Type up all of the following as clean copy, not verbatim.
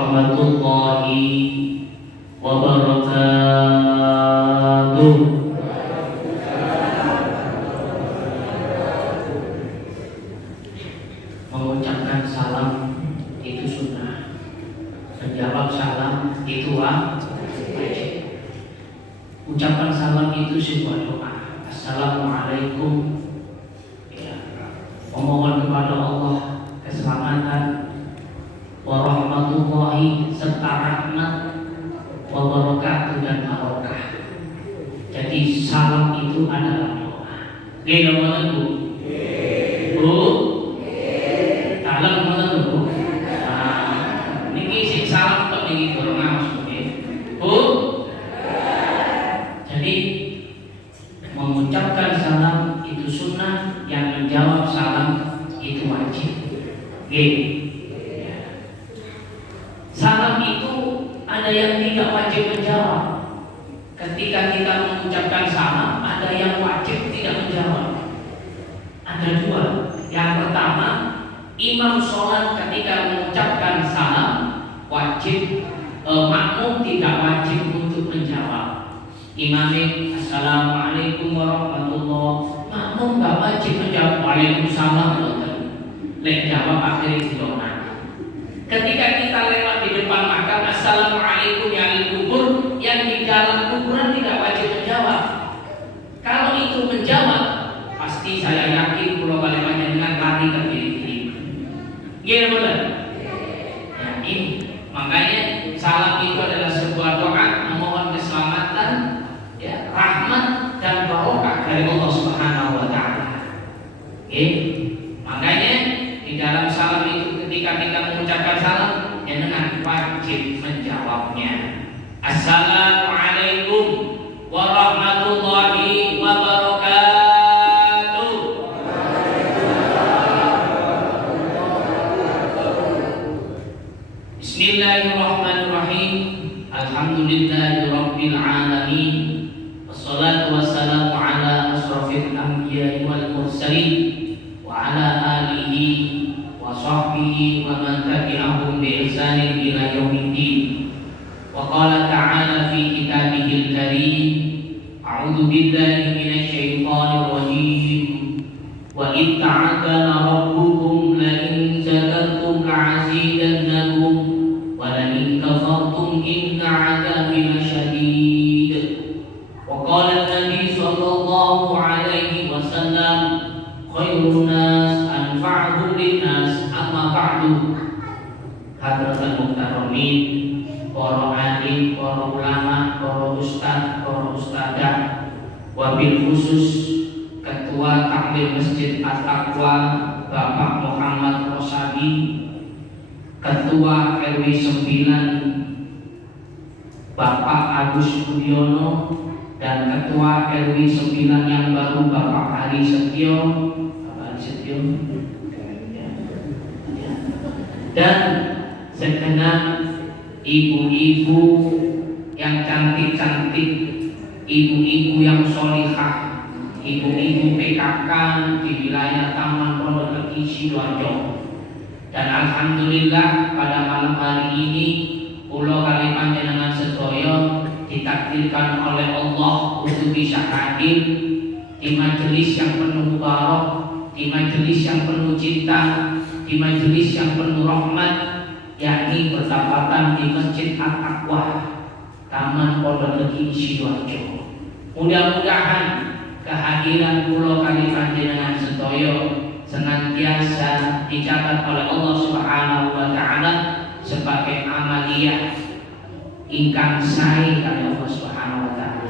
warahmatullahi wabarakatuh. Mengucapkan salam itu sunnah, menjawab salam itu wajib. Ucapan salam itu sebuah doa. Assalamualaikum, ya, memohon kepada Allah keselamatan, warahmatullahi serta rahmat, wabarakatuh dan barokah. Jadi salam itu adalah doa. Gila mana bu? Bu? Salam mana bu? Ini isi salam untuk ini corona maksudnya. Bu? Jadi mengucapkan salam itu sunnah, yang menjawab salam itu wajib. Gini. Salam itu ada yang tidak wajib menjawab. Ketika kita mengucapkan salam, ada yang wajib tidak menjawab. Ada dua. Yang pertama, imam sholat ketika mengucapkan salam wajib, makmum tidak wajib untuk menjawab. Imamnya assalamualaikum warahmatullah, makmum gak wajib menjawab waalaikumsalam. Lek jawab akhirnya sidona. Ketika kita lewat di depan makam assalamualaikum ya ahli kubur, yang di dalam kuburan tidak wajib menjawab. Kalau itu menjawab, pasti saya yakin pulau Balemannya dengan lari ke kiri. Gimana benar? Ya ini makanya salam itu adalah sebuah doa memohon keselamatan, ya, rahmat dan barokah dari Allah Subhanahu wa taala. Makanya di dalam salam itu ketika kita mengucapkan salam, jangan wajib menjawabnya. Assalamualaikum warahmatullahi wabarakatuh. Bismillahirrahmanirrahim. Alhamdulillahirabbil alamin. Wassalatu wassalamu ala asrofil anbiya'i wal mursalin wa ala alihi wa sahbihi wa man tabi'ahum bi ihsanin ila yaumiddin. Wa qala ta'ala fi kitabihil karim, a'udzu billahi minasy syaithanir rajim. Wa id ta'adzana rabbukum la in zakartum la'azidannakum wa la in kafartum inna 'adzabi lasyadid. Wa qala an-nabi sallallahu alaihi wasallam, khairun nas anfa'uhum linnas, amma ba'du. Hadratul muhtaramin, para alim, para ulama, para ustaz, para ustadzah, wabil khusus Ketua Takmir Masjid At-Taqwa Bapak Muhammad Rosabi, Ketua RW 9 Bapak Agus Budiono, dan Ketua RW 9 yang baru Bapak Hari Setio, dan segenap ibu-ibu yang cantik-cantik, ibu-ibu yang sholihah, ibu-ibu PKK di wilayah Taman Pondok Legi Sidoarjo. Dan alhamdulillah pada malam hari ini Pulau Kali Panjenengan Sedoyo ditakdirkan oleh Allah untuk bisa hadir di majelis yang penuh barokah, di majelis yang penuh cinta, di majelis yang penuh rahmat, yakni bertepatan di Masjid At-Taqwa Taman Pondok Legi Sidoarjo. Mudah-mudahan kehadiran Pulau Kali Panjenengan Sedoyo senantiasa dicatat oleh Allah Subhanahu wa taala sebagai amaliyah ingkang sae kali Allah Subhanahu wa taala.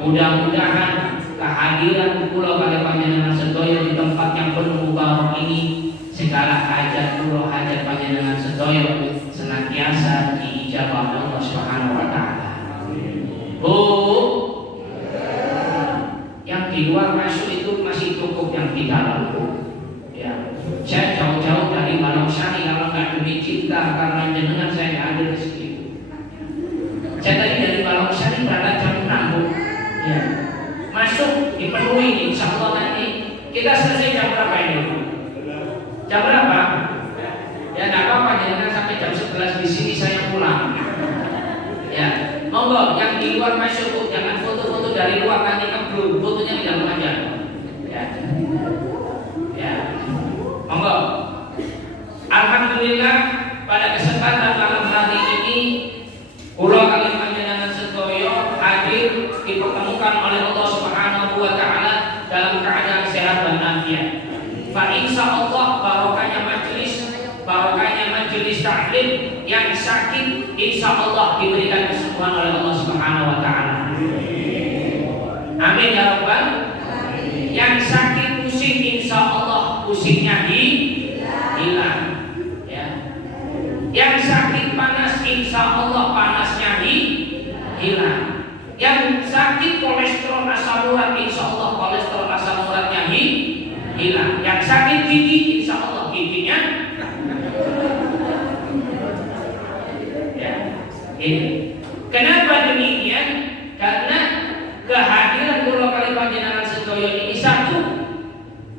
Mudah-mudahan kehadiran Pulau Kali Panjenengan Sedoyo di tempat yang penuh barokah ini, segala hajat Pulau, hajat Panjenengan Sedoyo senantiasa diijabah oleh Allah Subhanahu wa taala. Bu, yang di luar masuk itu masih cukup, yang di dalam Bu. Ya, saya jauh-jauh dari Balongsari, kalau nggak demi cinta karena jenengan saya nggak ada di situ. Saya tadi dari Balongsari berangkat jam 6 Bu. Ya, masuk dipenuhi, insya Allah nanti kita selesai jam berapa ini Bu? Jam berapa? Ya nggak apa-apa, jangan sampai jam 11 di sini saya Monggo yang di luar masuk, jangan foto-foto dari luar nanti ngeblur, fotonya di dalam aja. Ya. Ya. Monggo. Alhamdulillah pada kesempatan malam hari ini kula kalian panjenengan sedaya hadir dipertemukan oleh Allah Subhanahu wa taala dalam keadaan sehat dan afiat. Fa insyaallah barokahnya majelis taklim yang sakit insyaallah diberikan kesembuhan oleh Allah Subhanahu wa taala. Amin ya rabbal. Yang sakit pusing insyaallah pusingnya hilang. Ya. Yang sakit panas insyaallah panasnya hilang. Yang sakit kolesterol asam urat insyaallah kolesterol asam uratnya hilang. Yang sakit gigi insyaallah giginya ya. Ini. Kenapa demikian? Karena kehadiran kula kali panjenengan sedaya ini satu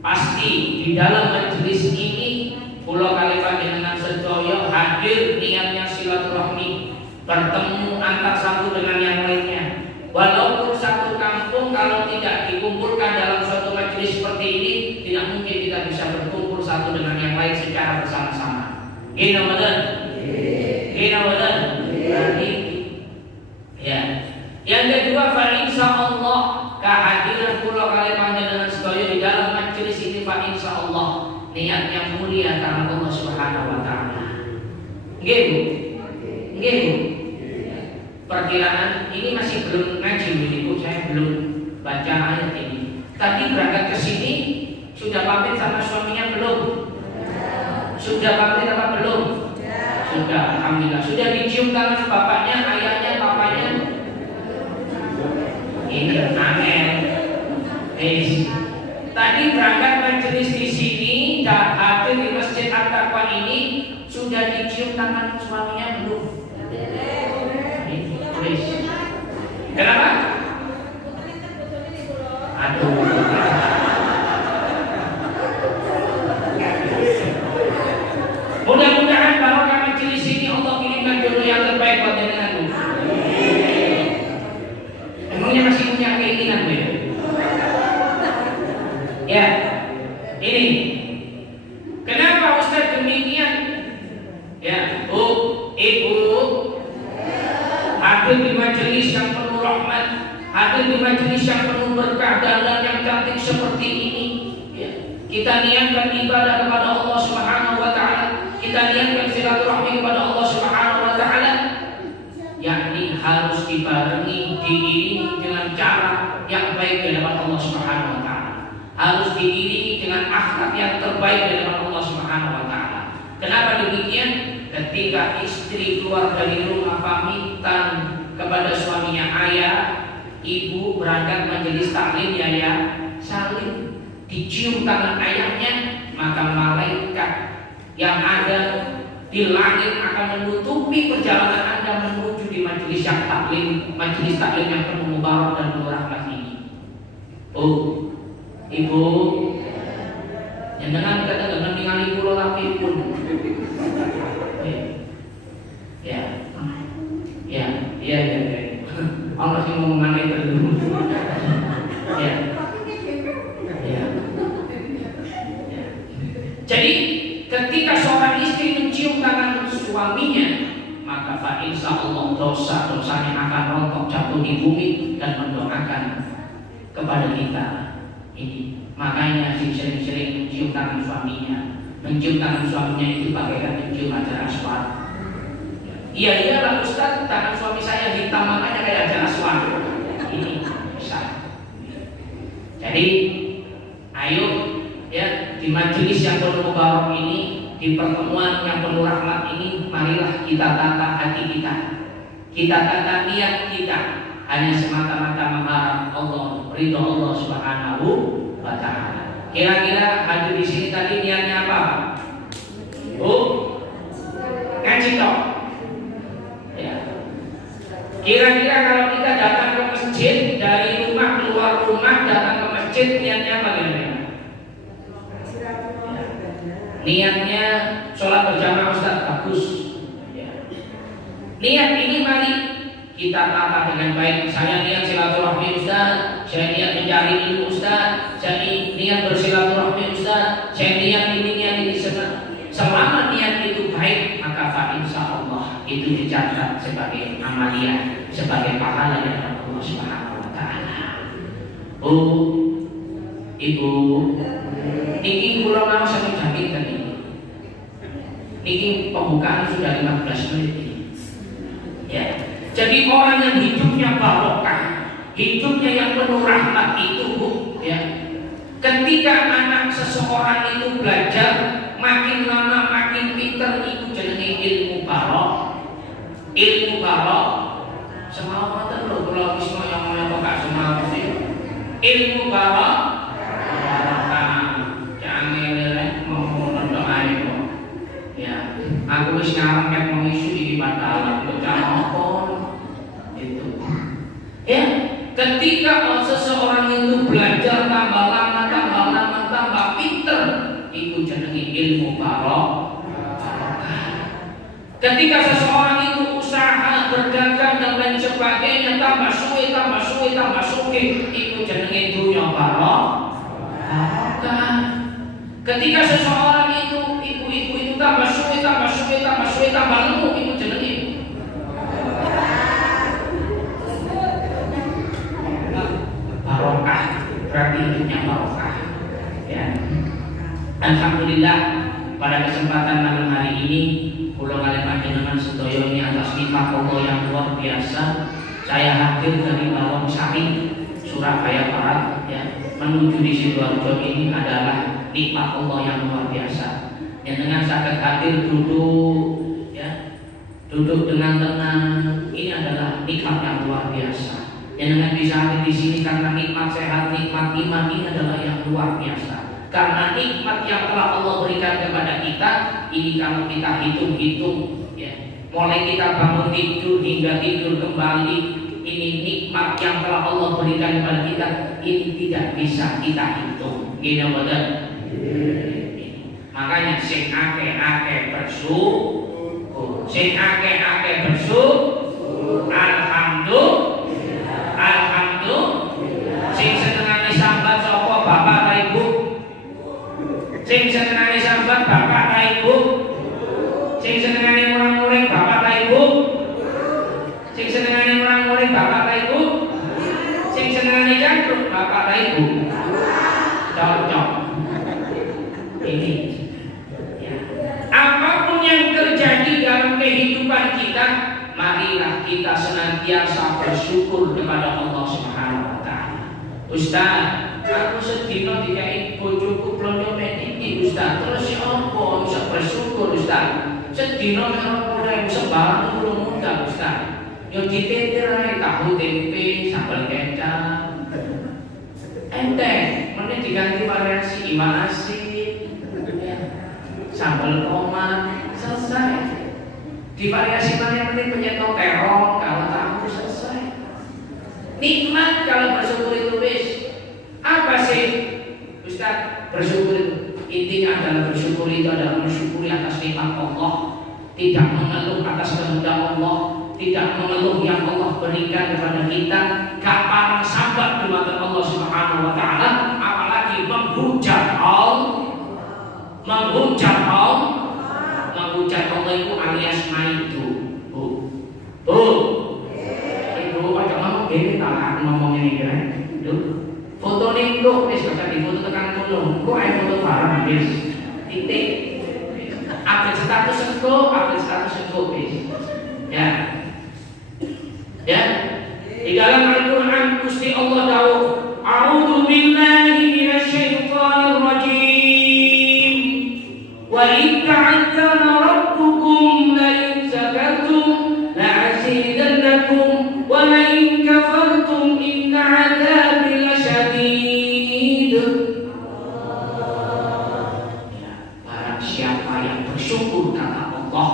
pasti di dalam majelis ini kula kali panjenengan sedaya hadir niatnya silaturahmi, bertemu antar satu dengan yang lainnya. Walaupun satu kampung kalau tidak dikumpulkan dalam suatu majelis seperti ini, tidak mungkin kita bisa berkumpul satu dengan yang lain secara bersama-sama. Gini benar? Gini benar? Ya. Yang kedua, fa insyaallah kehadiran kula kali panjenengan sedaya di dalam majelis ini fa insyaallah niat yang mulia karena Allah Subhanahu wa taala. Nggih, Bu? Nggih, Bu? Perkiraan ini masih belum ngaji ini, Bu. Saya belum baca ayat ini. Tadi berangkat ke sini sudah pamit sama suaminya belum? Sudah pamit apa belum? Sudah, alhamdulillah. Sudah dicium tangan bapaknya, ayahnya, papanya? Ini aneh. Tadi berangkat majelis di sini dan hadir di Masjid At-Taqwa ini sudah dicium tangan suaminya belum? Kenapa? Aduh. Mudah-mudahan barokah majelis ini Allah kirimkan jodoh yang terbaik buat jenengan. Emangnya masih punya keinginan, Bu? Ya. Ini. Kenapa Ustaz demikian? Ya, Bu, Ibu, hadir di majelis yang penuh rahmat, hadir di majelis yang penuh berkah dan yang cantik seperti ini. Ya. Kita niatkan ibadah kepada Allah Subhanahu wa taala. Kita niatkan silaturahmi kepada Allah Subhanahu wa taala, yakni harus dibarengi diiringi dengan cara yang baik di hadapan Allah Subhanahu wa taala. Harus diiringi dengan akhlak yang terbaik di hadapan Allah Subhanahu wa taala. Kenapa demikian? Ketika istri keluar dari rumah pamitan kepada suaminya, ayah, ibu berangkat majelis taklim ya, saling dicium tangan ayahnya, maka malaikat yang ada di langit akan menutupi perjalanan Anda menuju di majelis yang taklim, majelis taklim yang penuh mubarak dan penuh rahmat ini. Oh, Ibu, jangan kata dengan ningali kula rapi pun. Ya. Allah sih ngomong aneh dulu. Ya. Jadi ketika seorang istri mencium tangan suaminya, maka fa insyaallah dosa-dosanya akan rontok jatuh di bumi dan mendoakan kepada kita. Ini makanya sering-sering mencium tangan suaminya. Mencium tangan suaminya itu bagaikan mencium hajar aswad. Iya lah Ustaz, tangan suami saya hitam makanya kayak hajar aswad. Ini bisa. Jadi ayo ya di majelis yang penuh mubarak ini, di pertemuan yang penuh rahmat ini, marilah kita tata hati kita. Kita tata niat kita hanya semata-mata mengharap Allah, ridho Allah Subhanahu wa taala. Kira-kira hadir di sini tadi niatnya apa? Bu, ngaji toh. Ya. Kira-kira kalau kita datang ke masjid dari rumah keluar rumah datang ke masjid niatnya apa kira-kira? Niatnya sholat berjamaah Ustaz bagus. Ya. Niat ini mari kita tata dengan baik. Saya niat silaturahmi Ustaz, saya niat mencari ilmu Ustaz, saya niat bersilaturahmi Ustaz, saya niat ini selama niat itu baik, maka insya Allah itu dicatat sebagai amalia, sebagai pahala dari Allah Subhanahu wa taala. Ibu, ini kula mau saya jamin tadi. Ini pembukaan sudah 15 menit ini. Ya. Jadi orang yang hidupnya barokah, hidupnya yang penuh rahmat itu, Bu, ya. Ketika anak seseorang itu belajar, makin lama makin pintar, itu jenenge ilmu barok. Ilmu barok. Semalam ngoten lho, kula wis ngoyo-ngoyo kok gak semalam sih. Ilmu barok. Jangan ngeleleh ngomong nonton ae kok. Ya, aku wis ngarep mek mengisu iki padahal kok itu. Ya, ketika seseorang itu belajar tambah lama tambah pinter, itu jenenge ilmu barokah. Ketika seseorang itu usaha berdagang dan lain sebagainya, tambah suwe, itu jenenge dunya barokah. Ketika seseorang itu ibu-ibu itu tambah suwe, tambah lemu, itu jenenge barokah, berarti hidupnya barokah. Ya. Alhamdulillah pada kesempatan malam hari ini kula kalih panjenengan sedaya ini atas nikmat Allah yang luar biasa. Saya hadir dari Bawang Sari, Surabaya Barat, ya, menuju di Sidoarjo ini adalah nikmat Allah yang luar biasa. Yang dengan sakit hadir duduk, ya, duduk dengan tenang, ini adalah nikmat yang luar biasa. Yang dengan bisa hadir di sini karena nikmat sehat, nikmat iman, ini adalah yang luar biasa. Karena nikmat yang telah Allah berikan kepada kita, ini kalau kita hitung-hitung, ya, mulai kita bangun tidur hingga tidur kembali, ini nikmat yang telah Allah berikan kepada kita, ini tidak bisa kita hitung. Gini betul. Makanya sing akeh-akeh bersyukur, sing akeh-akeh bersyukur, alhamdulillah. Sing senengane sambat sapa bapak ta ibu? Sing senengane sambat bapak ta ibu? Sing senengane muring-muring bapak ta ibu? Sing senengane muring-muring bapak ta ibu? Sing senengane jangkruk bapak ta ibu? Cocok. Ini ya. Apapun yang terjadi dalam kehidupan kita, marilah kita senantiasa bersyukur kepada Allah Subhanahu wa taala. Ustaz, aku sedina dikai bojoku blonjo mek iki Ustaz. Terus ya apa bisa bersyukur Ustaz? Sedina ora sembarang kulo mudah Ustaz. Yo ditetir ae tahu tempe sambal kecap. Enteng, meneh diganti variasi iwak asin, sambal tomat, selesai. Divariasi mana penting penyetok terong kalau tahu selesai. Nikmat kalau bersyukur itu wis. Apa sih Ustaz bersyukur itu? Intinya adalah bersyukur itu adalah mensyukuri atas nikmat Allah, tidak mengeluh atas kehendak Allah, tidak mengeluh yang Allah berikan kepada kita, gak parang sabar di mata Allah Subhanahu wa taala, apalagi menghujat Allah. Menghujat Allah itu alias maidu. Itu aja ngomong gini, tak ngomong ini kira. Foto nih kok, wis gak di foto tekan kono. Kok ae foto barang wis. Titik. Update status engko wis. Ya. Ya. Di dalam Al-Qur'an Gusti Allah dawuh, "A'udzu billahi minasyaitonir rajim. Wa in ta'azzara rabbukum la in zakartum la azidannakum wa la in kafartum inna 'adzabi lasyadid." Ya, barang siapa yang bersyukur kata Allah,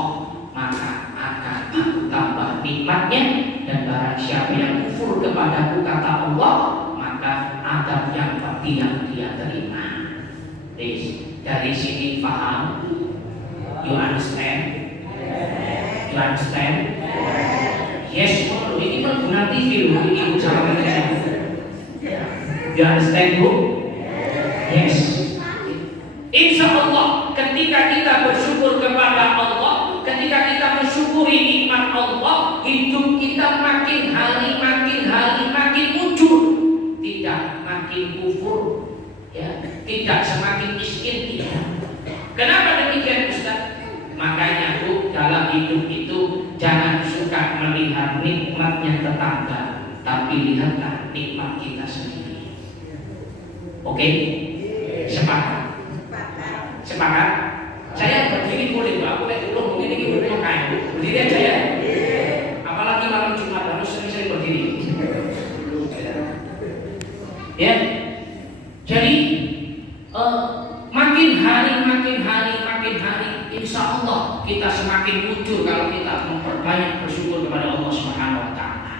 maka akan aku tambah nikmatnya, dan barang siapa yang kufur kepadaku kata Allah, maka adab yang pasti yang dia terima. Dari sini paham? You understand? You understand? Yes, ini kan guna TV loh, ini ibu sama saya. You understand bu? Yes. Insya Allah ketika kita bersyukur kepada Allah, ketika kita mensyukuri nikmat Allah, hidup kita makin hari makin mujur, tidak makin kufur, ya, tidak semakin miskin, tidak. Kenapa demikian Ustaz? Makanya bu, dalam hidup itu jangan suka melihat nikmatnya tetangga, tapi lihatlah nikmat kita sendiri. Oke? Sepakat? Sepakat? Saya berdiri boleh, Pak. Aku lihat dulu mungkin ini belum kain. Berdiri aja ya. Apalagi malam Jumat harus sering-sering berdiri. Ya. Jadi makin hari, insya Allah kita semakin mujur kalau kita memperbanyak bersyukur kepada Allah Subhanahu Wa Taala.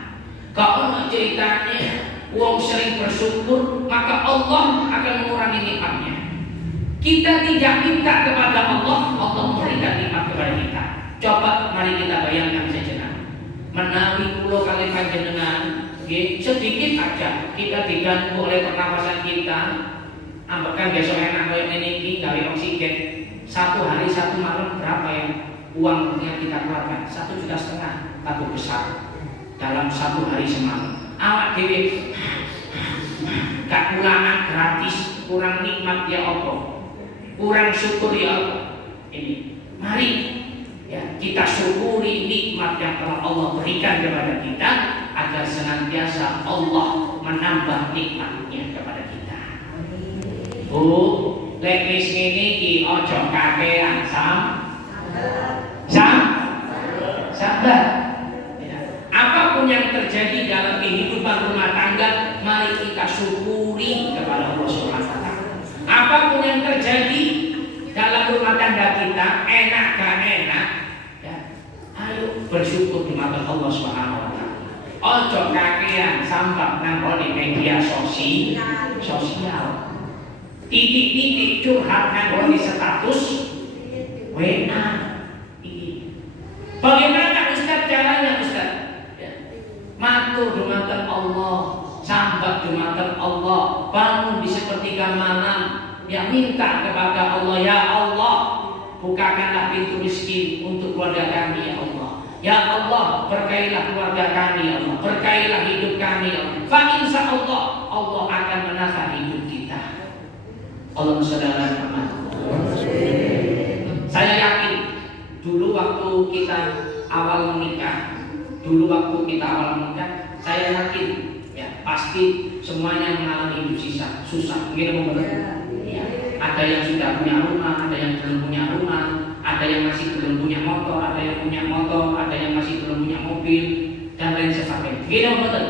Kalau ceritanya wong sering bersyukur, maka Allah akan mengurangi nikmatnya. Kita tidak minta kepada Allah, Allah memberikan nikmat kepada kita. Coba mari kita bayangkan sejenak. Menawi pulau kali panjenengan, sedikit aja kita diganggu oleh pernafasan kita. Ambekan besok enak kayak ini dari oksigen. Satu hari satu malam berapa ya uang yang kita keluarkan? 1,5 juta tabung besar dalam satu hari semalam. Awak dewe gak pulangan gratis, kurang nikmat ya Allah, kurang syukur ya Allah. Ini mari ya kita syukuri nikmat yang telah Allah berikan kepada kita, agar senantiasa Allah menambah nikmatnya kepada kita. Bu, lek wis ngene iki aja kakean sabar. Apapun yang terjadi dalam kehidupan rumah tangga, mari kita syukuri kepada Allah Subhanahu Wa Taala. Apapun yang terjadi dalam rumah tangga kita, enak gak enak, ya, ayo bersyukur di mata Allah Subhanahu Wa Taala. Ojo kakean sampai nang media sosial. Titik-titik curhat nang status WA. Bagaimana Ustaz caranya Ustaz? Matur dumateng Allah, sambat dumateng Allah, bangun di sepertiga malam, ya minta kepada Allah, ya Allah, bukakanlah pintu rezeki untuk keluarga kami ya Allah. Ya Allah, berkailah keluarga kami ya Allah, berkailah hidup kami ya Allah. Fa insya Allah, Allah akan menata hidup kita. Allahumma shalli ala Muhammad. Saya yakin dulu waktu kita awal menikah, saya yakin ya pasti semuanya mengalami hidup susah. Mungkin ya, ada yang sudah punya rumah, ada yang belum punya rumah, ada yang masih belum punya motor, ada yang punya motor, ada yang masih belum punya mobil dan lain sebagainya. Gini betul.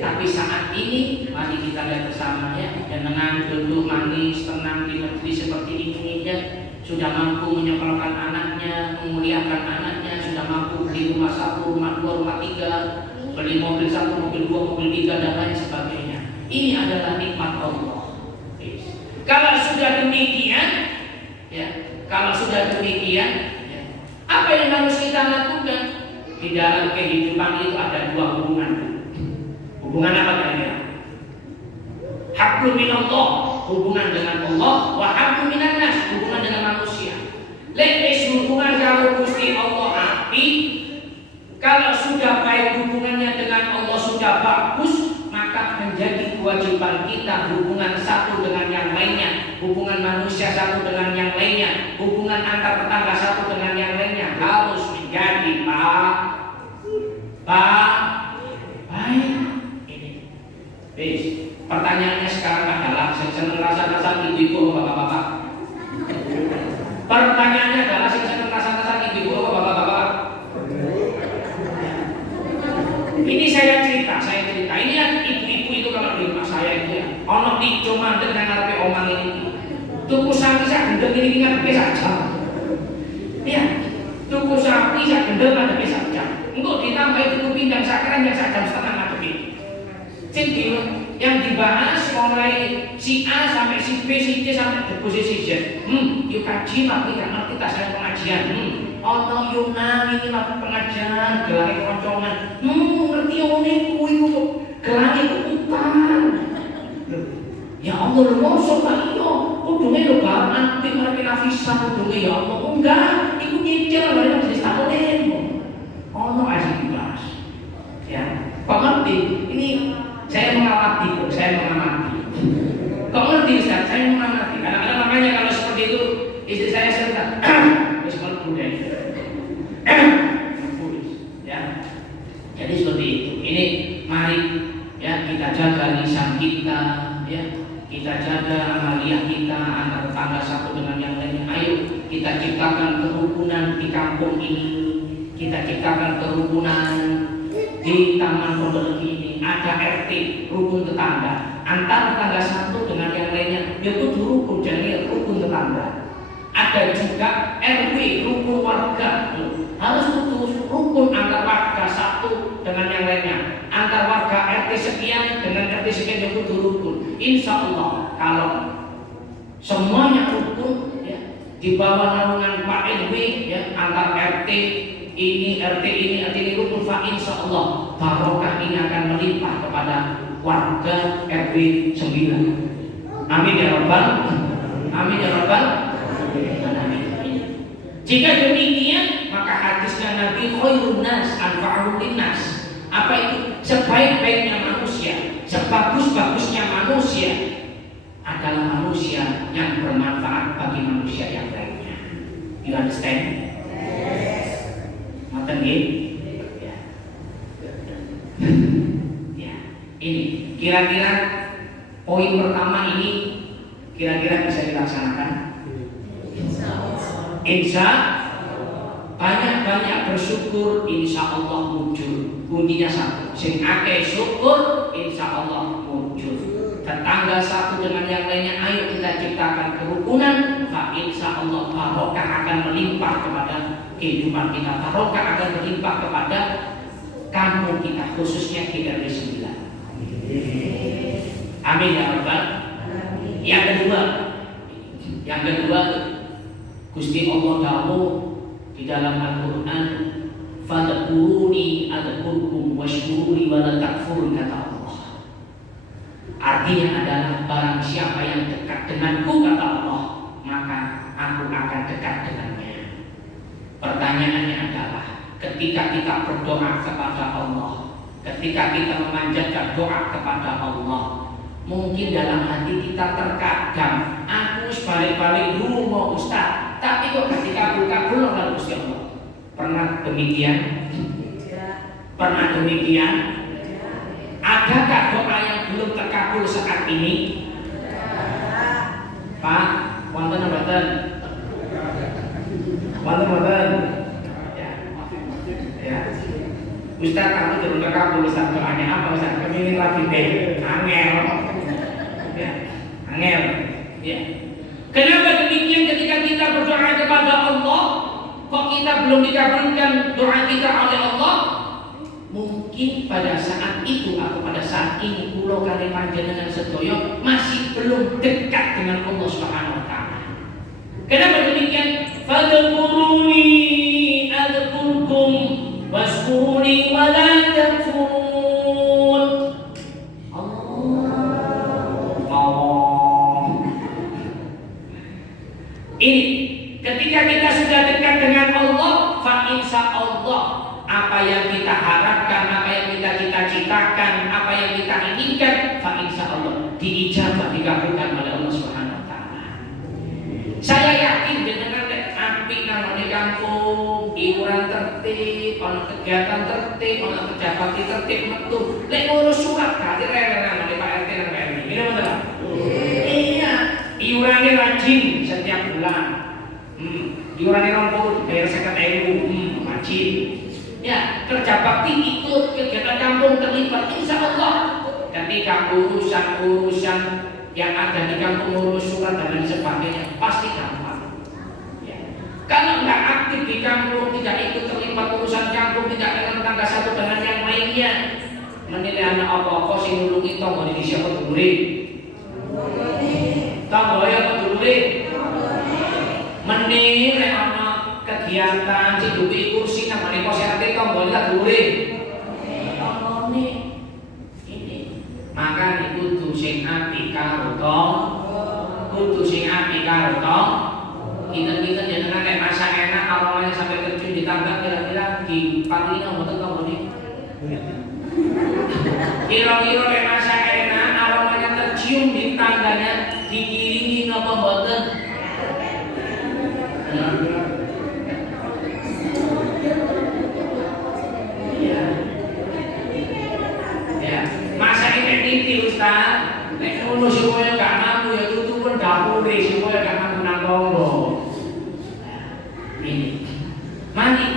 Tapi saat ini mari kita lihat bersama ya, dengan duduk manis tenang di majelis seperti ini ya, sudah mampu menyekolahkan anaknya, memuliakan anaknya, sudah mampu beli rumah 1, rumah 2, rumah 3, beli mobil 1, mobil 2, mobil 3 dan lain sebagainya. Ini adalah nikmat Allah. Kalau sudah demikian, ya, apa yang harus kita lakukan? Di dalam kehidupan itu ada 2 hubungan. Hubungan apa kira-kira? Hablum minallah, hubungan dengan Allah, wa hablum minan nas, hubungan dengan manusia. Lek hubungan kalau Gusti Allah api, kalau sudah baik hubungannya dengan Allah sudah bagus, maka menjadi kewajiban kita hubungan satu dengan yang lainnya, hubungan manusia satu dengan yang lainnya, hubungan antar tetangga satu dengan yang lainnya harus menjadi baik. Pertanyaannya sekarang adalah, seneng rasa-rasa ibu-ibu bapak-bapak. Pertanyaannya adalah, seneng rasa-rasa ibu-ibu bapak-bapak. Ini saya cerita. Ini yang ibu-ibu itu kalau di rumah saya itu ya, ono tijo mandek nang ngarepe omah ini. Tuku sapi sak gendeng ini ngarepe saja. Iya, tuku sapi sak gendeng ngarepe saja. Engko ditambah tuku pindang sakaran yang sak jam setengah ngarepe. Sing yang dibahas mulai si A sampai si B, si C sampai posisi Z. Yuk kaji lah, tidak ngerti tak saya pengajian. ono Yunani iki lagi pengajian gelare koncongan. Ngerti ngene kuwi kok gelare utang. Ya Allah lho mosok ta iya. Kudune lho barang antik marake Nafisa kudune ya Allah. Enggak, iku nyicil lho jenis takone. Ono asik dibahas. Ya, Pak ngerti? Ini saya mengamati. Kok ngerti Ustaz? Saya mengamati. Kadang-kadang makanya kalau seperti itu istri saya serta wis kalau budaya. Ya. Jadi seperti itu. Ini mari ya kita jaga lisan kita, ya. Kita jaga amaliyah kita antara tetangga satu dengan yang lainnya. Ayo kita ciptakan kerukunan di kampung ini. Kita ciptakan kerukunan di Taman Pondok ini. Ada RT, rukun tetangga. Antar tetangga satu dengan yang lainnya, itu rukun, jadi rukun tetangga. Ada juga RW, rukun warga. Harus putus rukun antar warga satu dengan yang lainnya. Antar warga RT sekian dengan RT sekian itu rukun. Insya Allah kalau semuanya rukun ya, di bawah naungan Pak RW ya, antar RT ini rukun, insya Allah barokah ini akan melimpah kepada warga RW 9. Amin ya Rabbal. Amin ya Rabbal. Jika demikian maka hadisnya Nabi khairun nas anfa'uhum linnas. Apa itu? Sebaik-baiknya manusia, sebagus-bagusnya manusia adalah manusia yang bermanfaat bagi manusia yang lainnya. You understand? Yes. Ngoten nggih? Ya. Ya. Ini kira-kira poin pertama ini kira-kira bisa dilaksanakan? Insya banyak-banyak bersyukur, insya Allah muncul. Kuncinya satu, sing akeh syukur, insya Allah muncul. Tetangga satu dengan yang lainnya, ayo kita ciptakan kerukunan. Insya Allah barokah akan melimpah kepada kehidupan kita, barokah akan melimpah kepada kampung kita, khususnya di RW 9. Amin ya Rabbal. Yang kedua, Gusti Allah dawuh di dalam Al-Qur'an, "Fadkuruni adkurkum washkuruni wa la takfurun," kata Allah. Artinya adalah barang siapa yang dekat denganku, kata Allah, maka aku akan dekat dengannya. Pertanyaannya adalah ketika kita berdoa kepada Allah, ketika kita memanjatkan doa kepada Allah, mungkin dalam hati kita terkadang aku balik-balik dulu mau Ustaz, tapi kok gak dikabul-kabul oleh Gusti Allah. Pernah demikian? Pernah demikian? Adakah doa yang belum terkabul saat ini? Pak, wonten mboten? Wonten. Ya. Ustaz, kamu belum terkabul Ustaz, doanya apa Ustaz? Kepingin lagi deh, angel. Ya, angel. Ya. Kenapa demikian? Ketika kita berdoa kepada Allah, kok kita belum dikabulkan doa kita oleh Allah? Mungkin pada saat itu atau pada saat ini kula kali panjenengan sedaya masih belum dekat dengan Allah Subhanahu wa taala. Kenapa demikian? Fadkuruni adkurkum washkuruni wa la takfurun. Ini ketika kita sudah dekat dengan Allah, insya Allah apa yang kita harapkan, apa yang kita cita-citakan, apa yang kita inginkan, insya Allah diijabah, dikabulkan oleh Allah Subhanahu wa taala. Saya yakin dengan apik nang di kampung, iuran tertib, ono kegiatan tertib, ono pejabat tertib metu. Lek ngurus surat gak direwel di Pak RT nang PMI. Ini betul? Iya, iurannya rajin setiap bulan. Iurannya 20 bayar 50.000, rajin. Ya, kerja bakti ikut kegiatan kampung terlibat, insya Allah. Ketika urusan yang ada di kampung, urus surat dan lain sebagainya, pasti gampang. Ya. Kalau nggak aktif di kampung, tidak ikut terlibat urusan kampung, tidak kenal tetangga satu dengan yang lainnya, menilai anak apa-apa sing nulungi tonggo di siapa dulure. Tonggo ya apa dulure? Menilai anak kegiatan kegiatan ciduki kursi nang mari posate tombol tak dhuwure. Ini. Maka kudu sing apik karo kudu sing apik karo kita jangan kayak masak enak aromanya sampai tercium di tangga kira-kira di pagi ini mboten kok ini. Kira-kira kayak masak enak aromanya tercium di tangganya diiringi napa mboten? Ya. Masak ini Ustaz. Nek ngono supaya gak mampu ya tutupun dapure supaya gak mampu nang tangga. Ini, mari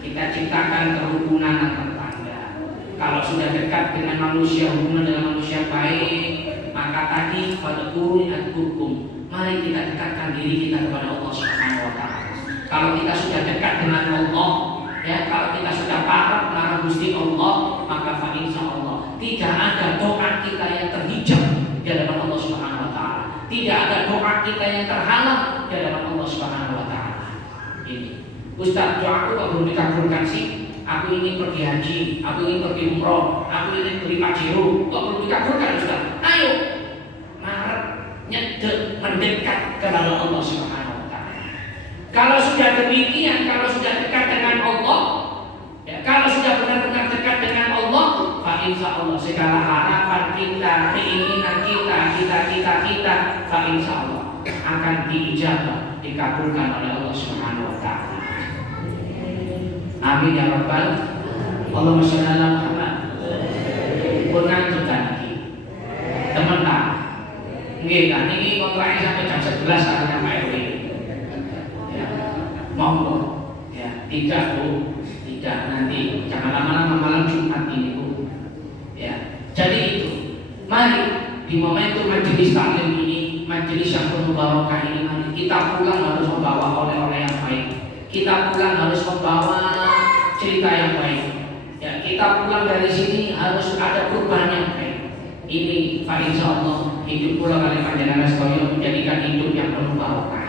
kita ciptakan kerukunan antar tangga. Kalau sudah dekat dengan manusia, hubungan dengan manusia baik, maka tadi pada kurun hukum. Mari kita dekatkan diri kita kepada Allah Subhanahu Wa Taala. Kalau kita sudah dekat dengan Allah, ya, kalau kita sudah parah melarang Gusti Allah, maka insya Allah tidak ada doa kita yang terhijab di hadapan Allah Subhanahu Wa Taala. Tidak ada doa kita yang terhalang di hadapan Allah Subhanahu Wa Taala. Ini, Ustaz, doaku kok belum dikabulkan sih? Aku ingin pergi haji, aku ingin pergi umroh, aku ingin beli pajero, kok belum dikabulkan Ustaz? Ayo, mendekat kepada Allah Subhanahu Wa Taala. Kalau sudah demikian, kalau sudah dekat dengan Allah, ya, kalau sudah benar-benar dekat dengan Allah, insya Allah segala harapan kita, keinginan kita, cita-cita kita, insya Allah akan diijabah, dikabulkan oleh Allah Subhanahu Wa Taala. Amin ya rabbal Allahumma shalli ala Muhammad. Pun ngantuk lagi. Teman tak? Nggih kan ini kontraknya sampai jam 11 karena Pak RW. Ya. Monggo. Ya, tidak Bu, tidak nanti jangan lama-lama malam Jumat ini Bu. Ya. Jadi itu. Mari di momentum majelis taklim ini, majelis yang penuh barokah ini, mari kita pulang harus membawa oleh-oleh yang baik. Kita pulang harus membawa cerita yang baik. Ya, kita pulang dari sini harus ada perubahan yang baik. Ini insya Allah hidup pulang kali panjenengan sekalian menjadikan hidup yang penuh barokah.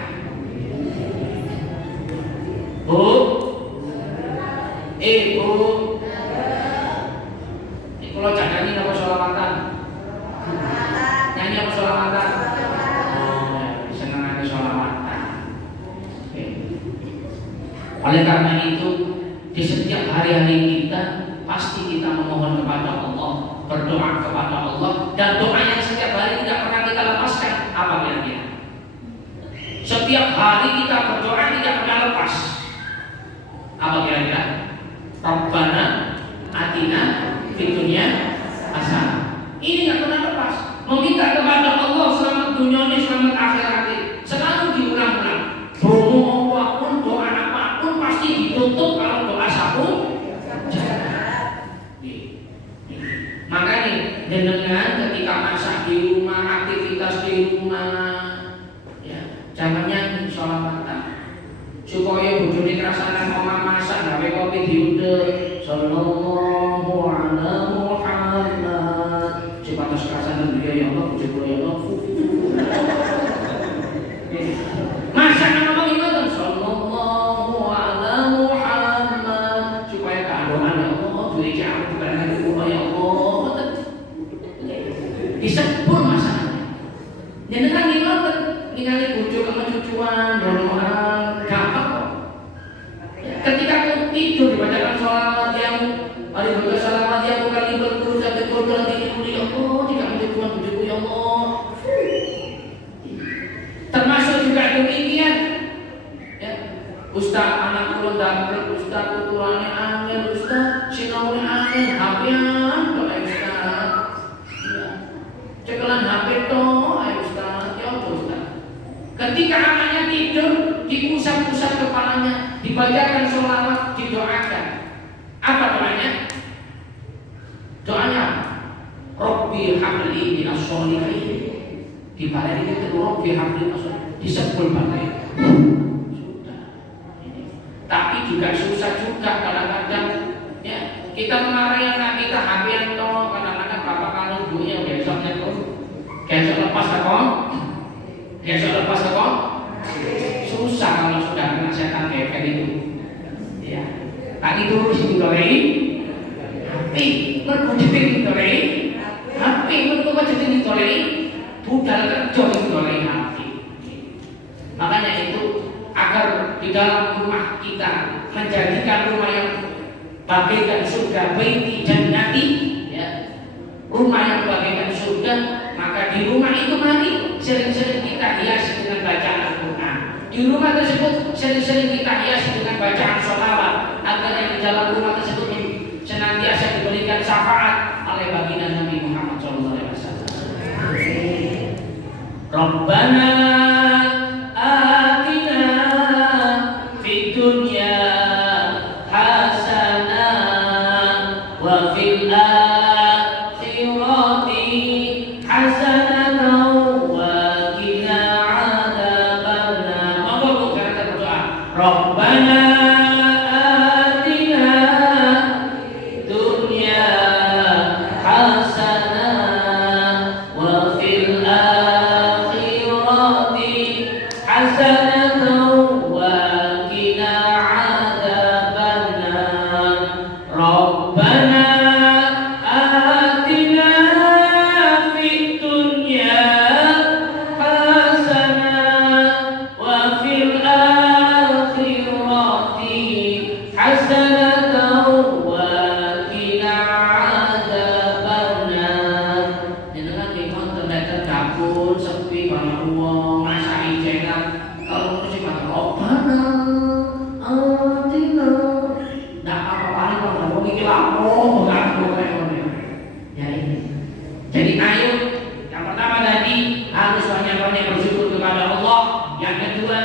Bu, Bu, ini kalau cadangin apa sholawatan? Nyanyi apa sholawatan? Senang ada sholawatan. Oleh karena itu, di setiap hari-hari kita pasti kita memohon kepada Allah, berdoa kepada Allah, dan doa yang setiap hari tidak pernah kita lepaskan. Apa kira-kira? Setiap hari kita berdoa tidak pernah lepas. Apa kira-kira? Rabbana atina fid dunya hasanah. Ini tidak pernah lepas. Meminta kepada Allah selamat dunia ini, selamat akhirat ini. Selalu diulang-ulang. Doa apapun, doa apapun pasti ditutup kalau doa sapu. Makanya dengan ketika masak di rumah, aktivitas di rumah, ya, jangan nyanyi sholawatan. Supaya bojone kerasanan omah masak gawe kopi diundang sallallahu ala Muhammad. Sepatas kerasanan dia ya Allah, bojoku ya Allah. Masak ngomong ngoten sallallahu ala Muhammad supaya kadoan ya Allah duwe aku dibarengake Allah ya Allah. Disebut masalahnya. Jenengan ngoten ningali bojo sama cucuan, orang gampang kok. Ketika aku tidur dibacakan sholawat yang hari baca sholawat yang bukan libur sampai korban tidur ya Allah, tidak mencucuan bojoku ya Allah. Termasuk juga demikian. Ya, Ustaz anak kula ndamel, Ustaz tuturane angel, Ustaz sinaune angel, HP-an kok Ustaz. Cekelan HP to, ayo Ustaz, ya Ustaz. Ketika anaknya tidur, diusap-usap kepalanya, dibacakan sholawat, didoakan. Apa doanya? Doanya Rabbi habli minas sholihin. Dibaleni itu Rabbi habli minas sholihin. Disebut balik. Sudah. Tapi juga susah juga kadang-kadang. Ya, kita marahi anak kita HP-an to, kadang-kadang bapak kalau ibunya besoknya tuh besok lepas takon, besok lepas takon, susah kalau sudah kena setan kayak itu. Ya, tak itu harus ditolei. HP, mergo dhewe ditolei. HP mergo jadi ditolei. Budal kerja ditolei HP. Makanya itu agar di dalam rumah kita menjadikan rumah yang bagaikan surga, baiti jannati, ya, rumah yang bagaikan surga, maka di rumah itu mari sering-sering kita hiasi dengan bacaan Al-Quran. Di rumah tersebut sering-sering kita hiasi dengan bacaan sholawat, agar yang di dalam rumah tersebut senantiasa diberikan syafaat oleh baginda Nabi Muhammad SAW. Rabbana atina fid dunya hasanah wa fil akhirati hasanah wa qina adzabannar. Monggo kita berdoa. Rabbana atina dunya hasanah wa fil hasanatan wa qina adzabannar. Rabbana atina fid dunya hasanah wa fil akhirati hasanatan wa qina adzabannar. Jenengan ki wonten dateng dapur sepi banget wong. Kalau mesti pakai Rabbana atina, nggak apa-apa kalau mau mikir lapor, ya ini. Jadi ayo, yang pertama tadi harus banyak-banyak bersyukur kepada Allah. Yang kedua,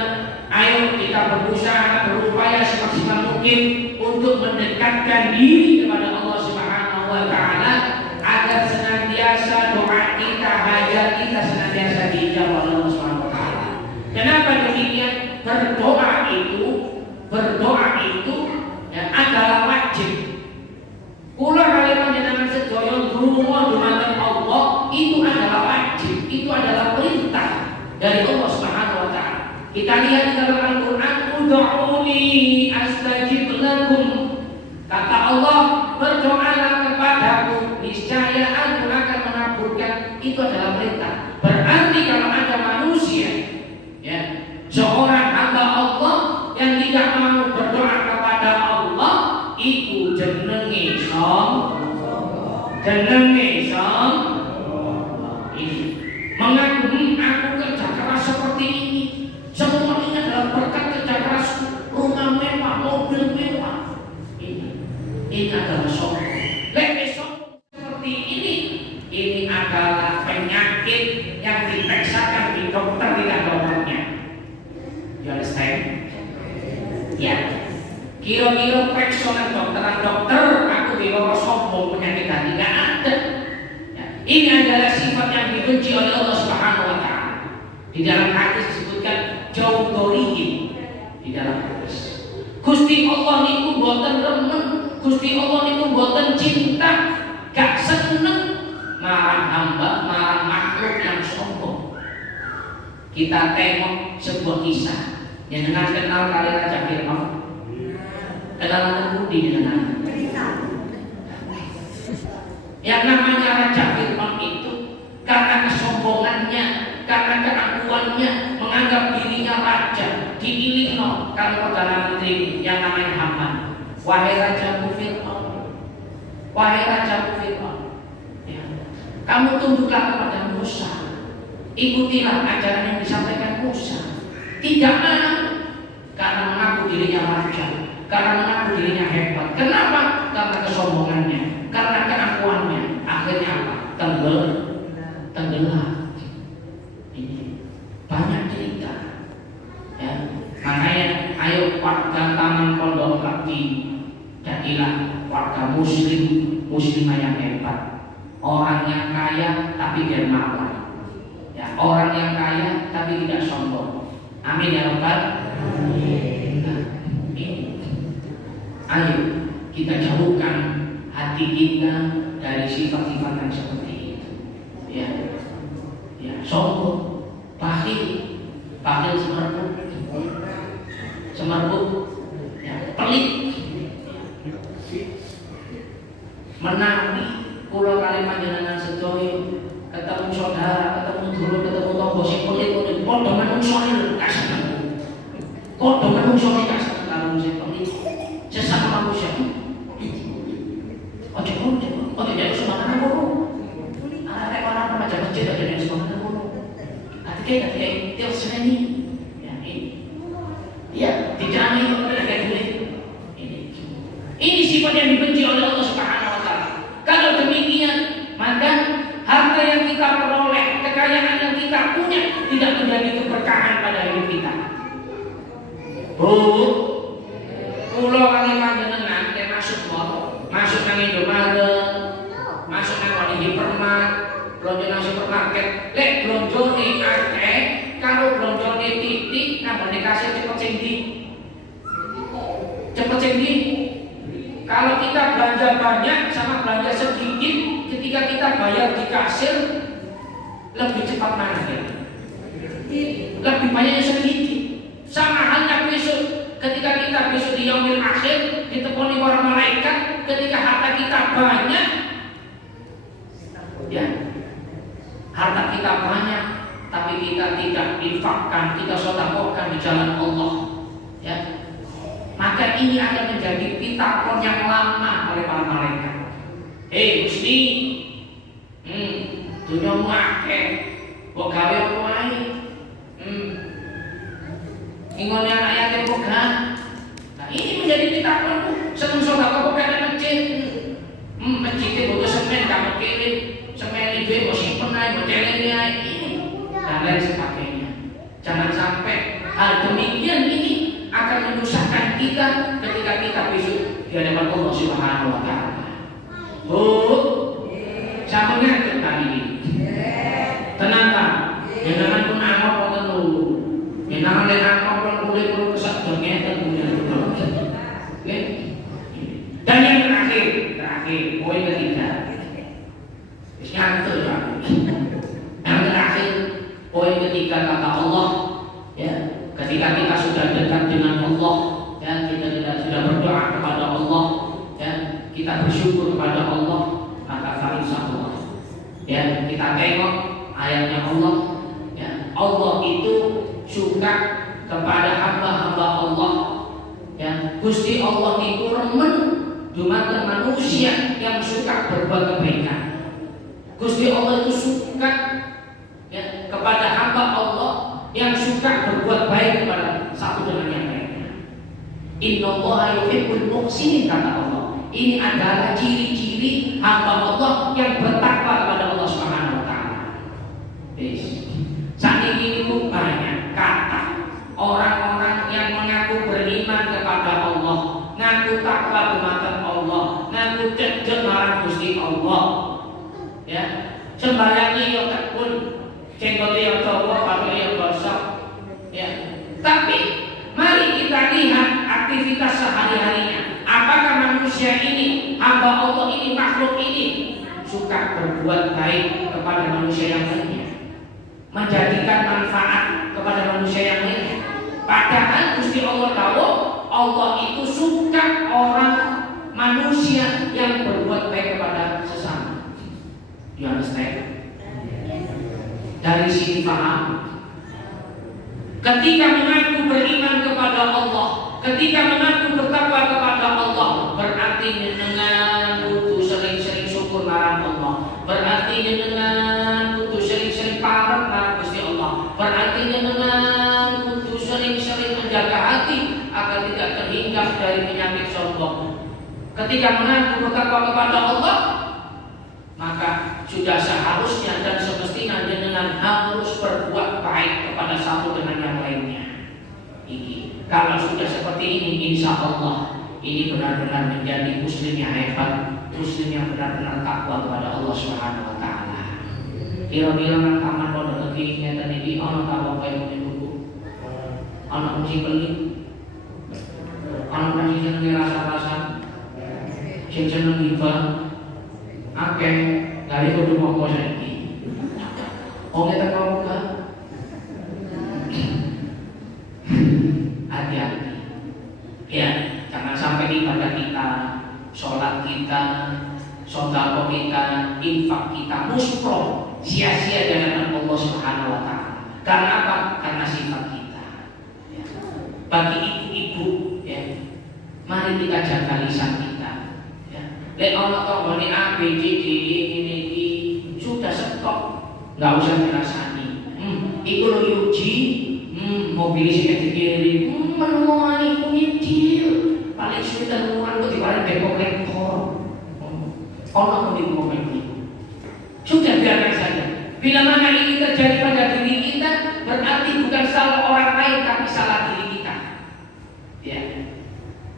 ayo kita berusaha berupaya semaksimal mungkin untuk mendekatkan diri kepada Allah Subhanahu Wa Taala agar senantiasa doa kita, hajat kita senantiasa dijawab oleh Allah Subhanahu Wa Taala. Kenapa demikian? Berdoa itu ya, adalah wajib. Kula kalian jenengan sedaya ndonga dumateng Allah itu adalah wajib, itu adalah perintah dari Allah Subhanahu wa taala. Kita lihat di dalam Al-Qur'an, ud'uuni astajib lakum. Kata Allah, berdoalah kepadaku, niscaya aku akan mengabulkan. Itu adalah perintah. Berarti kalau ada manusia, ya, seorang hamba Allah yang tidak mau berdoa kepada Allah, itu jenenge sombong. Ini mengaku aku kerja keras seperti ini, semua ini adalah berkat kerja keras, rumah mewah, mobil mewah. Ini adalah sombong. Lebih sombong seperti ini adalah penyakit yang diperiksakan di dokter, tidak dokternya. You understand? Ya. Kira-kira periksa dokter, aku bilang sombong penyakit hati, nggak ada. Ya. Ini adalah sifat yang dibenci oleh Allah Subhanahu Wa Taala. Di dalam hadis disebutkan jauh dorihim. Di dalam hadis, Gusti Allah niku boten remen, Gusti Allah niku boten cinta, gak seneng marang hamba, marang makhluk yang sombong. Kita tengok sebuah kisah yang dengan kenal kali Raja Fir'aun. Kenalan budi dengan yang namanya Raja Fir'aun itu karena kesombongannya, karena keangkuhannya, menganggap dirinya raja, diilingno kalau perdana menteri yang namanya Haman. Wahai Raja Fir'aun, wahai Raja Fir'aun, ya, kamu tunduklah kepada Musa, ikutilah ajaran yang disampaikan Musa. Tidak mau, karena mengaku dirinya raja, karena mengaku dirinya hebat. Kenapa? Karena kesombongannya, karena keangkuhannya. Akhirnya apa? Tenggelam. Ini banyak cerita. Ya, makanya ayo warga Taman Pondok Laki, jadilah warga muslimah yang hebat. Orang yang kaya tapi dermawan. Ya, orang yang kaya tapi tidak sombong. Amin ya Rabbal. Ayo kita jauhkan hati kita dari sifat-sifat yang seperti itu. Ya, sombong, bakhil semerbuk, ya, pelit, menawi kula kali panjenengan sedaya ketemu saudara, ketemu dulur, ketemu tangga sing pelit-pelit padha manungsane kaseneng. Padha manungsane kaseneng karo sing pelit. Sesama manusia. Ojo jadi semangat kono. Arek orang remaja masjid ada yang semangat kono. Ketika dia seni, ya ini, ya tidak kayak gini. Ini sifat yang dibenci oleh Allah Subhanahu Wa Taala. Kalau demikian, maka harta yang kita peroleh, kekayaan yang kita punya tidak menjadi keberkahan pada hidup kita. Pulau kali panjenengan, masuk nang Indomaret, masuk nang wali hipermart, belanja nang supermarket, lek belonjone akeh, kalau belonjone titik, nang kasih cepet sing. Kalau kita belanja banyak sama belanja sedikit, ketika kita bayar di kasir lebih cepat mana ya? Lebih banyaknya sedikit. Sama halnya besok, ketika kita besok di yaumil akhir ditemani para malaikat, ketika harta kita banyak, ya, harta kita banyak, tapi kita tidak infakkan, kita sedekahkan di jalan Allah, ya. Maka ini akan menjadi pitakon yang lama oleh para malaikat. Gusti, dunyamu akeh, kok gawe apa wae? Ingone anak yatim kok gak? Nah, ini menjadi pitakon. Seneng sedekah kok gak masjid? Masjid butuh semen, kamu kirim semen itu kok simpen ae, meceleng ae ini dan lain sebagainya. Jangan sampai hal demikian ini akan menyusahkan kita ketika kita besok di hadapan Allah Subhanahu Wa Taala. Siapa ngerti tadi ini? Tenang tak? Jangan pun amal pun tentu. Jangan lihat amal pun boleh kesat dongeng punya betul. Dan yang terakhir, poin ketiga. Nyantul ya. Yang terakhir, poin ketiga kata Allah, ya. Ketika kita sudah dekat dengan Allah, dan kita sudah berdoa kepada Allah, dan kita bersyukur kepada Allah, maka insyaallah, ya, kita tengok ayatnya Allah, ya, Allah itu suka kepada hamba-hamba Allah, ya. Gusti Allah itu remen dumateng manusia yang suka berbuat kebaikan. Gusti Allah itu suka, ya, kepada hamba Allah yang suka berbuat baik kepada satu dengan yang lainnya. Innallaha yuhibbul muhsinin, kata Allah. Ini adalah ciri-ciri hamba Allah yang bertakwa kepada Allah Subhanahu Wa Taala. Saat ini banyak kata orang-orang yang mengaku beriman kepada Allah, ngaku takwa dumateng Allah, ngaku cedhek marang Gusti Allah, ya, sembahyang yo tekun, jenggot yo dawa, pake yo gosok, ya. Tapi mari kita lihat aktivitas sehari-harinya. Apakah manusia ini, hamba Allah ini, makhluk ini suka berbuat baik kepada manusia yang lainnya, menjadikan manfaat kepada manusia yang lainnya? Padahal Gusti Allah tahu Allah itu suka orang manusia yang berbuat baik kepada sesama. You understand? Dari sini paham. Ketika mengaku beriman kepada Allah, ketika mengaku bertakwa kepada Allah, berarti dengan kudu sering-sering syukur marang Allah, berarti dengan kudu sering-sering parek marang Gusti Allah, berarti dengan kudu sering-sering menjaga hati agar tidak terhingga dari penyakit sombong. Ketika mengaku bertakwa kepada Allah, maka sudah seharusnya dan semestinya dengan harus berbuat baik kepada satu dengan yang lainnya. Ini kalau sudah seperti ini, insya Allah ini benar-benar menjadi muslim yang hebat, muslim yang benar-benar takwa kepada Allah Subhanahu Wa Taala. Kira-kira nang taman pondok legi ngeten iki ana tawa kaya ngene, ana musik pelit, ana kang jenenge rasa-rasa, sing jeneng hibah, akeh dari kudu mongko saiki. Oh ngeten kok kan? Hati-hati. Ya, jangan sampai ibadah kita, sholat kita, sedekah kita, infak kita, muspro, sia-sia di hadapan Allah Subhanahu wa taala. Karena apa? Karena sifat kita. Ya. Bagi ibu-ibu, ya, mari kita jaga lisan kita. Ya. Lek ana tanggane A B C D E ini sudah stop, nggak usah dirasani. Iku lo yuji, mobil sih kiri, menemui nyicil, paling sulit temuan kok dibareng depok rektor. Orang mau ngomong itu, sudah biarkan saja. Bila mana ini terjadi pada diri kita, berarti bukan salah orang lain tapi salah diri kita. Ya,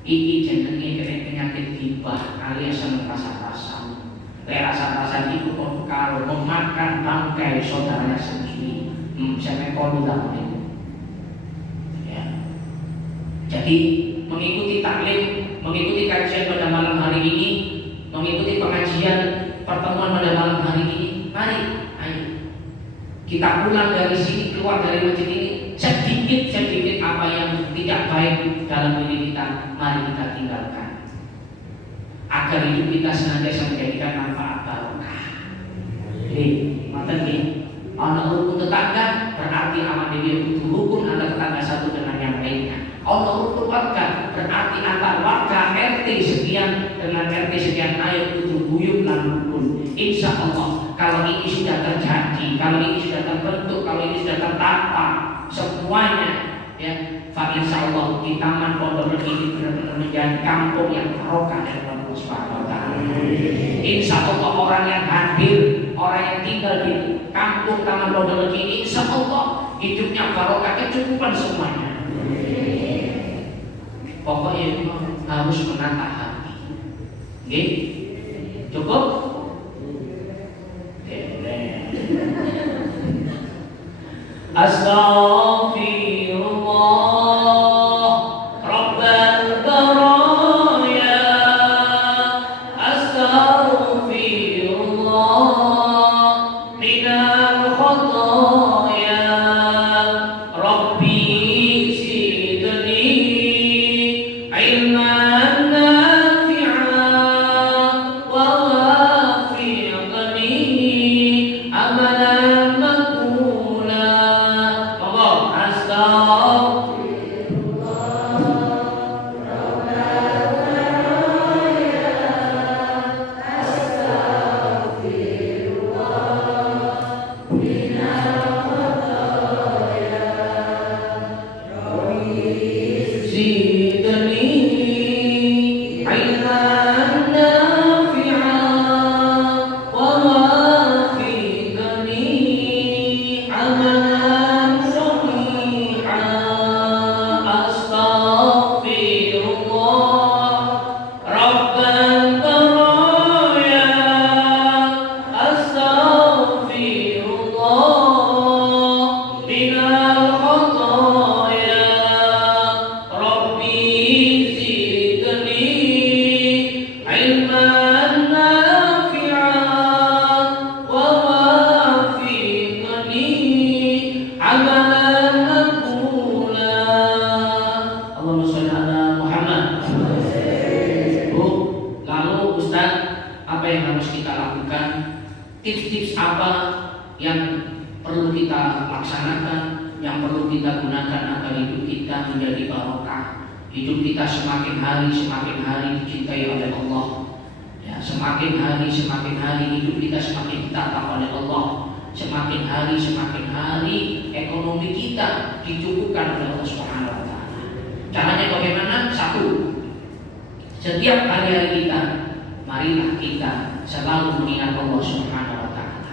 ini jenenge penyakit gibah alias rasa-rasa. Rasa-rasa itu kalau memakan bangkai saudaranya sendiri, saya kalau tidak boleh. Ya, jadi mengikuti taklim, mengikuti kajian pada malam hari ini, mengikuti pengajian pertemuan pada malam hari ini, mari, ayo kita pulang dari sini, keluar dari masjid ini, sedikit apa yang tidak baik dalam diri kita, mari kita tinggalkan, agar hidup kita senantiasa menjadikan manfaat barokah. Jadi, mata nih, anak rukun tetangga berarti aman dia butuh rukun antara tetangga satu dengan yang lainnya. Allah rukun warga berarti antar warga RT sekian dengan RT sekian ayo butuh buyut dan rukun. Insya Allah kalau ini sudah terjadi, kalau ini sudah terbentuk, kalau ini sudah tertata semuanya, ya, insya Allah di Taman Pondok ini benar-benar menjadi kampung yang barokah dari Allah Subhanahu wa taala. Insya Allah orang yang hadir, orang yang tinggal di kampung Taman Pondok ini, insya Allah hidupnya barokah, kecukupan semuanya. Pokoknya harus menata hati. Oke? Cukup? Astaghfirullah Rabbal baraya. Astaghfirullah minal khataya. Rabbi zidni ilman nafi'an wa wafiqni amalan maqbula. Allah zidni ilman nafi'an wa wafiqni amalan salihan. Astaghfirullah Rabbal baraya. Astaghfirullah minal khataya. Rabbi zidni ilman nafi'an wa wafiqni amalan maqbula. Allahumma sholli ala Muhammad. Bu, lalu Ustaz, apa yang harus kita lakukan? Tips-tips apa yang perlu kita laksanakan, yang perlu kita gunakan agar hidup kita menjadi barokah, hidup kita semakin hari dicintai oleh Allah, ya, semakin hari hidup kita semakin ditata oleh Allah, semakin hari ekonomi kita dicukupkan oleh Allah Subhanahu wa taala. Caranya bagaimana? Satu, setiap hari kita, marilah kita selalu mengingat Allah Subhanahu wa taala.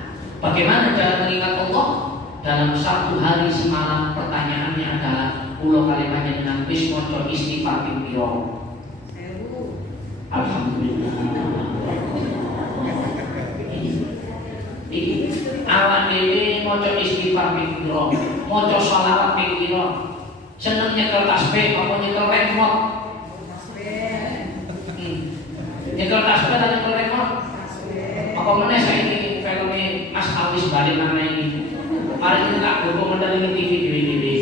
Bagaimana cara mengingat Allah? Dalam satu hari semalam, pertanyaannya adalah pulau kalimatnya dengan bismillah istighfar piro. Alhamdulillah. Iki awan dhewe maca istighfar piro, maca sholawat piro. Seneng nyekel tasbih apa nyekel remote? Nyekel tasbih atau nyekel remote? Apa meneh saiki filme Mas Awis balik nang ini. Mari kita tak buka modal ini TV dewe-dewe.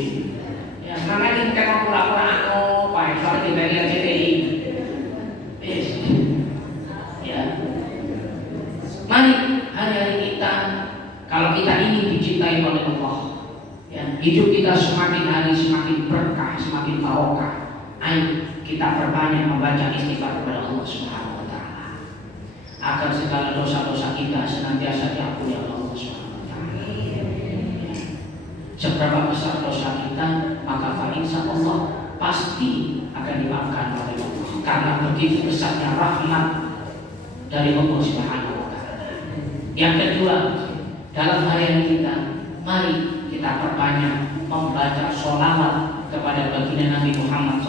Ya, karena ini kita pura-pura anu, Pak, soalnya di bagian CTI. Ya. kita ingin dicintai oleh Allah, ya, hidup kita semakin hari semakin berkah, semakin barokah, ayo kita perbanyak membaca istighfar kepada Allah Subhanahu wa taala agar segala dosa-dosa kita senantiasa diampuni oleh Allah Subhanahu wa taala. Seberapa besar dosa kita, maka insya Allah pasti akan dimaafkan oleh Allah, karena begitu besarnya rahmat dari Allah Subhanahu wa taala. Yang kedua, dalam harian kita, mari kita perbanyak membaca sholawat kepada baginda Nabi Muhammad